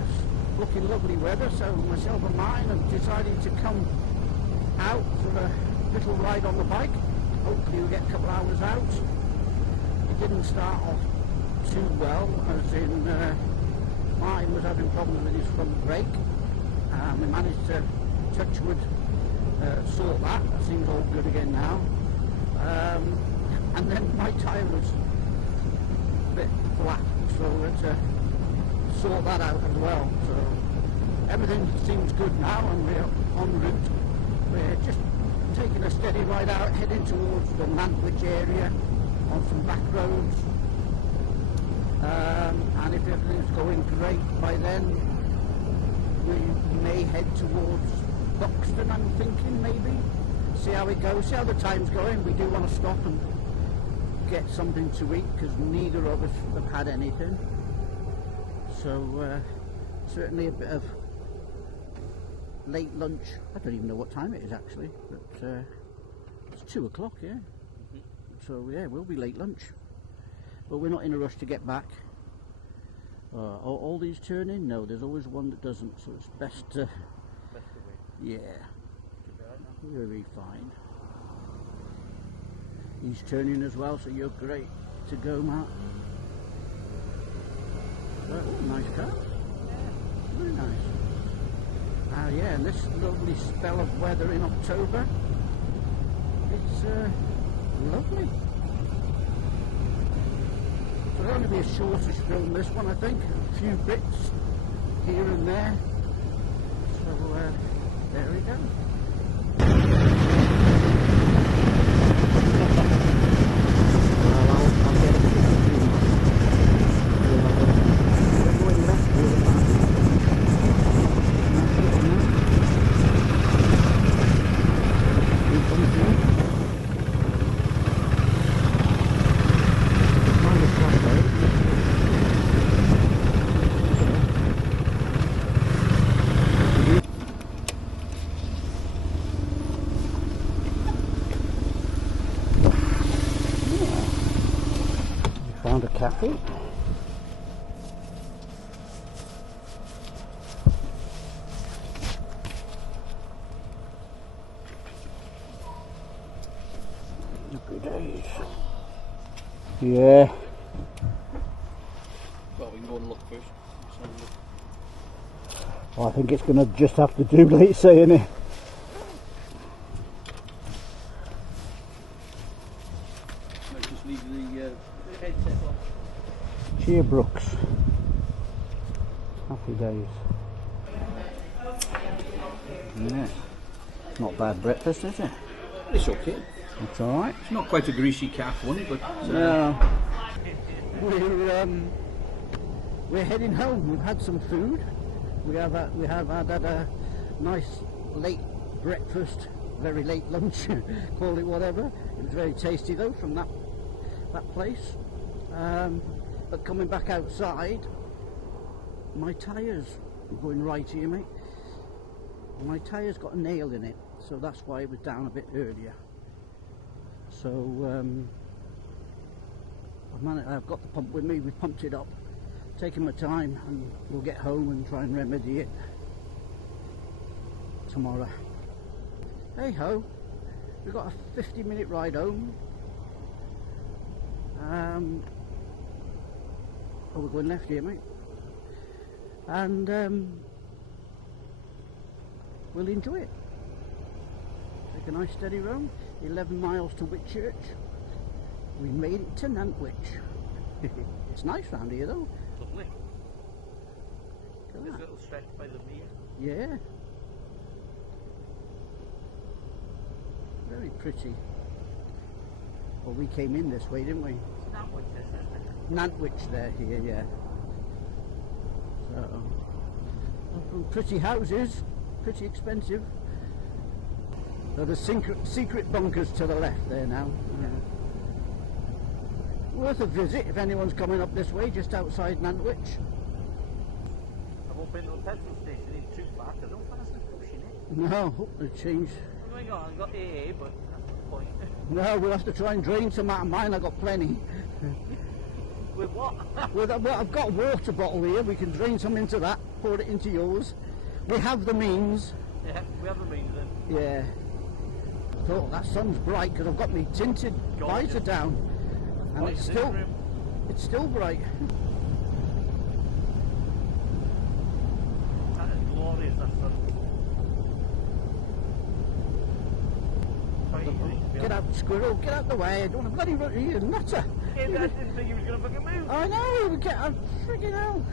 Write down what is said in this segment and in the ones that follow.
it's looking lovely weather, so myself and mine have decided to come out for a little ride on the bike. Hopefully we'll get a couple hours out. It didn't start off too well, as in mine was having problems with his front brake. We managed to, touch wood, sort that. That seems all good again now. And then my tyre was a bit flat, so we had to sort that out as well. So everything seems good now, and we're en route. We're just taking a steady ride out, heading towards the Nantwich area on some back roads. And if everything's going great by then, we may head towards Buxton, I'm thinking, maybe. See how it goes, see how the time's going. We do want to stop and get something to eat, because neither of us have had anything. So certainly a bit of late lunch. I don't even know what time it is actually, but it's 2 o'clock, yeah. So yeah, we'll be late lunch, but we're not in a rush to get back. All these turn in? No, there's always one that doesn't, so it's best to wait. Yeah, we'll be fine. He's turning as well, so you're great to go, Matt. Oh, nice car. Very nice. Yeah, and this lovely spell of weather in October, it's lovely. So it'll only be a shortish film, this one, I think. A few bits here and there. So there we go. Found a cafe. Happy days. Yeah. Well, we can go and look first. I think it's going to just have to do, like saying it. Just leave the headset on. Cheerbrooks. Happy days. Yeah. Not bad breakfast, is it? It's okay. It's alright. It's not quite a greasy calf one, but no. We're heading home. We've had some food. We have had a nice late breakfast, very late lunch, call it whatever. It was very tasty though from that place. But coming back outside, my tyres are going right here, mate. My tyre's got a nail in it, so that's why it was down a bit earlier. So I've got the pump with me. We've pumped it up, taking my time, and we'll get home and try and remedy it tomorrow. Hey ho, we've got a 50-minute ride home. Oh, we're going left here, mate. And we'll enjoy it. Take a nice steady road. 11 miles to Whitchurch. We made it to Nantwich. It's nice round here though. Lovely. This little stretch by the mere. Yeah. Very pretty. Well, we came in this way, didn't we? It's Nantwich, isn't it? Nantwich there, here, yeah. So, pretty houses, pretty expensive. There's secret bunkers to the left there now. Yeah. Worth a visit if anyone's coming up this way, just outside Nantwich. I've not been to the petrol station in too far, I don't fancy pushing it. No, hope they've changed. What's going on? I've got AA, but that's the point. No, we'll have to try and drain some out of mine, I've got plenty. With what? Well, I've got a water bottle here. We can drain some into that, pour it into yours. We have the means. Yeah, we have the means then. Yeah. I thought that sun's bright because I've got my tinted Gorgeous. visor down, and Right, it's this room. still bright. That is glorious, that sun. Quite easy to be Get honest. out, squirrel! Get out the way! I don't want to bloody run you, nutter! Yeah, I didn't think he was going to fucking move. I know. Get out, freaking hell!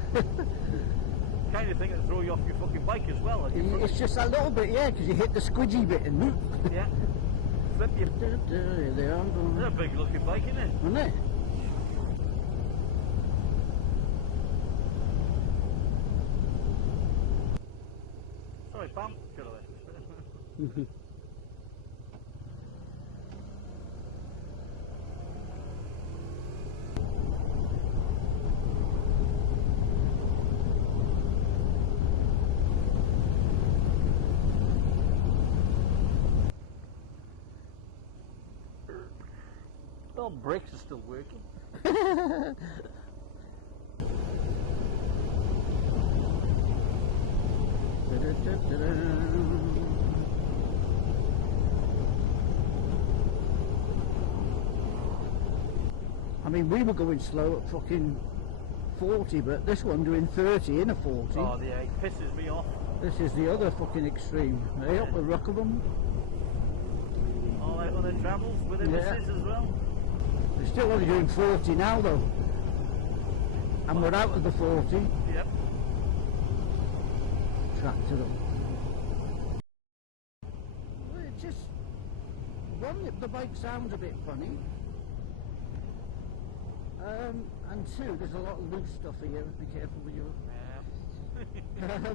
Kind of thing that throw you off your fucking bike as well. And you It's just a little bit, yeah, because you hit the squidgy bit and. yeah. Flip you. There they are. That's a big looking bike, isn't it? Isn't it? Sorry, Pam. Get away. All brakes are still working. I mean, we were going slow at fucking 40, but this one doing 30 in a 40. Oh, yeah, it pisses me off. This is the other fucking extreme. Hey, up the rock of them. All out on the travels with the Yeah. missus as well. We're still only doing 40 now, though. And we're out of the 40. Yep. Tractor them. Well, it just... One, the bike sounds a bit funny. And two, there's a lot of loose stuff here. Be careful with your... Yeah.